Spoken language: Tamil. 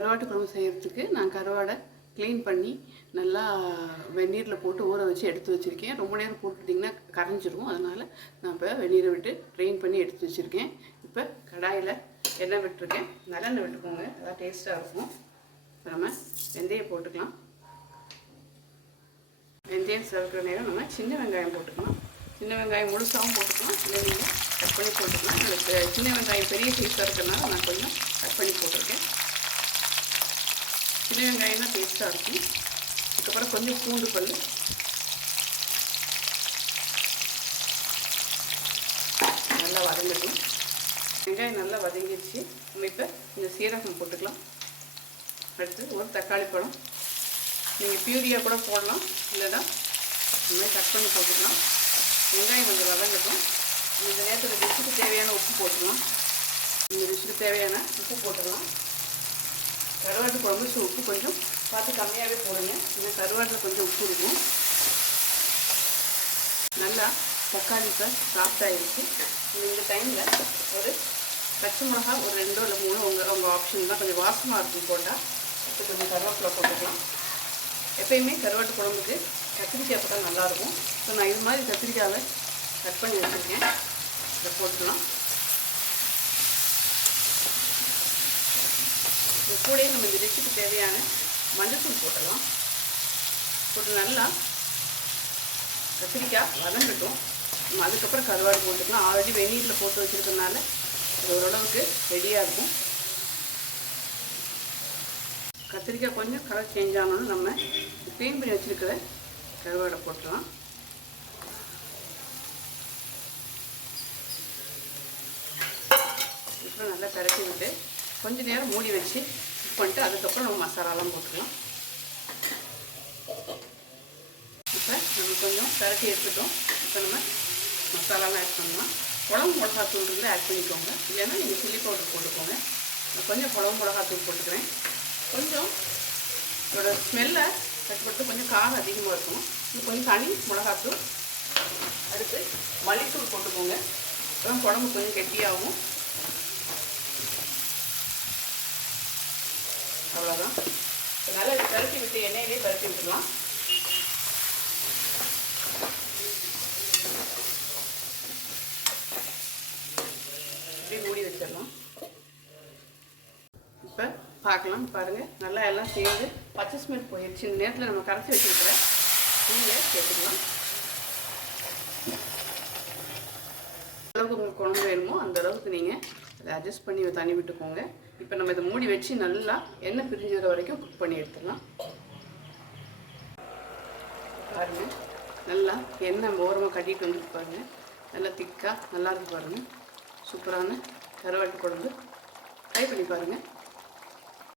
கருவாட்டு குழம்பு செய்கிறதுக்கு நான் கருவாடை க்ளீன் பண்ணி நல்லா வெந்நீரில் போட்டு ஊற வச்சு எடுத்து வச்சுருக்கேன். ரொம்ப நேரம் போட்டுட்டிங்கன்னா கரைஞ்சிரும். அதனால் நான் இப்போ வெந்நீரை விட்டு ட்ரெயின் பண்ணி எடுத்து வச்சுருக்கேன். இப்போ கடாயில் எண்ணெய் விட்டுருக்கேன். நல்லெண்ணெய் விட்டுக்கோங்க. அதான் டேஸ்ட்டாக இருக்கும். இப்போ நம்ம வெந்தயம் போட்டுக்கலாம். வெந்தயம் சேர்க்கிற நேரம் நம்ம சின்ன வெங்காயம் போட்டுக்கலாம். சின்ன வெங்காயம் முழுசாகவும் போட்டுக்கலாம். சின்ன வெங்காயம் கட் பண்ணி போட்டுக்கலாம். சின்ன வெங்காயம் பெரிய சைஸாக இருக்கிறதுனால நான் கொஞ்சம் கட் பண்ணி போட்டிருக்கேன். சின்ன வெங்காயம் தான் டேஸ்ட்டாக இருக்கும். அதுக்கப்புறம் கொஞ்சம் பூண்டு பல். நல்லா வதங்கிடணும் வெங்காயம் நல்லா வதங்கிடுச்சு நம்ம இப்போ இந்த சீரகம் போட்டுக்கலாம். அடுத்து ஒரு தக்காளி பழம். நீங்கள் பியூரியாக கூட போடலாம். இல்லைன்னா இந்த மாதிரி கட் பண்ணி போட்டுக்கலாம். வெங்காயம் கொஞ்சம் வதங்கட்டும். இந்த நேரத்தில் டிஷ்ஷுக்கு தேவையான உப்பு போட்டுக்கலாம். இந்த டிஷ்ஷுக்கு தேவையான உப்பு போட்டுக்கலாம். கருவாட்டு குழம்பு ஸோ உப்பு கொஞ்சம் பார்த்து கம்மியாகவே போடுங்க. ஏன்னா கருவாட்டில் கொஞ்சம் உப்பு இருக்கும். நல்லா தக்காளி இப்போ சாஃப்ட் ஆகிடுச்சு இந்த டைமில் ஒரு பச்சை மிளகா ஒரு ரெண்டோ இல்லை மூணோ உங்கள் உங்கள் ஆப்ஷன் தான். கொஞ்சம் வாசமாக இருக்கும் போட்டால் இப்போ கொஞ்சம் கருவேப்பிலை போட்டுக்கலாம். எப்பயுமே கருவாட்டு குழம்புக்கு கத்திரிக்காய் போட்டால் நல்லாயிருக்கும் ஸோ நான் இது மாதிரி கத்திரிக்காவை கட் பண்ணி வச்சுருக்கேன். இதை போட்டுக்கலாம். இது கூடயே நம்ம இந்த டிஷ்ஷுக்கு தேவையான மஞ்சத்தூள் போட்டலாம் போட்டு நல்லா கத்திரிக்காய் வதங்கட்டும். நம்ம அதுக்கப்புறம் கருவாடு போட்டுக்கலாம். ஆல்ரெடி வெந்நீரில் போட்டு வச்சுருக்கனால அது ஓரளவுக்கு ரெடியாக இருக்கும். கத்திரிக்காய் கொஞ்சம் கலர் சேஞ்ச் ஆனாலும் நம்ம க்ளீன் பண்ணி வச்சுருக்கிற கருவாடை போட்டுடலாம். இப்போ நல்லா பரட்டி விட்டு கொஞ்சம் நேரம் மூடி வச்சு குக் பண்ணிட்டு அதுக்கப்புறம் நம்ம மசாலாலாம் போட்டுக்கலாம். இப்போ நம்ம கொஞ்சம் பரட்டி எடுத்துட்டோம். இப்போ நம்ம மசாலாலாம் ஆட் பண்ணலாம். குழம்பு மிளகாத்தூள் இருந்தால் ஆட் பண்ணிக்கோங்க. இல்லைன்னா நீங்கள் சில்லி பவுடர் போட்டுக்கோங்க. நான் கொஞ்சம் குழம்பு மிளகாத்தூள் போட்டுக்கிறேன். கொஞ்சம் இதோட ஸ்மெல்லை கட்டுப்பட்டு கொஞ்சம் காரம் அதிகமாக இருக்கும் இது கொஞ்சம் தனி மிளகாத்தூள். அடுத்து மல்லித்தூள் போட்டுக்கோங்க. அப்புறம் குழம்பு கொஞ்சம் கெட்டியாகும். அவ்வளோதான் நல்லா பருத்தி விட்டு எண்ணெயிலே பருத்தி விட்டுடலாம் அப்படியே மூடி வச்சிடலாம். இப்போ பார்க்கலாம் பாருங்கள் நல்லா எல்லாம் சேர்ந்து பச்சை ஸ்மெல் போயிடுச்சு இந்த நேரத்தில் நம்ம கரைச்சி வச்சுருக்கிற நீங்கள் சேர்த்துக்கலாம். அளவுக்கு உங்களுக்கு குழம்பு வேணுமோ அந்த அளவுக்கு நீங்கள் அதை அட்ஜஸ்ட் பண்ணி தண்ணி விட்டுக்கோங்க. இப்போ நம்ம இதை மூடி வச்சு நல்லா எண்ணெய் பிரிஞ்சுற வரைக்கும் குக் பண்ணி எடுத்துடலாம். பாருங்க. நல்லா எண்ணெய் ஓரமாக கட்டிட்டு வந்துட்டு பாருங்க. நல்லா திக்காக நல்லா இருக்கு பாருங்க. சூப்பரான கருவாட்டு குழம்பு. ட்ரை பண்ணி பாருங்கள்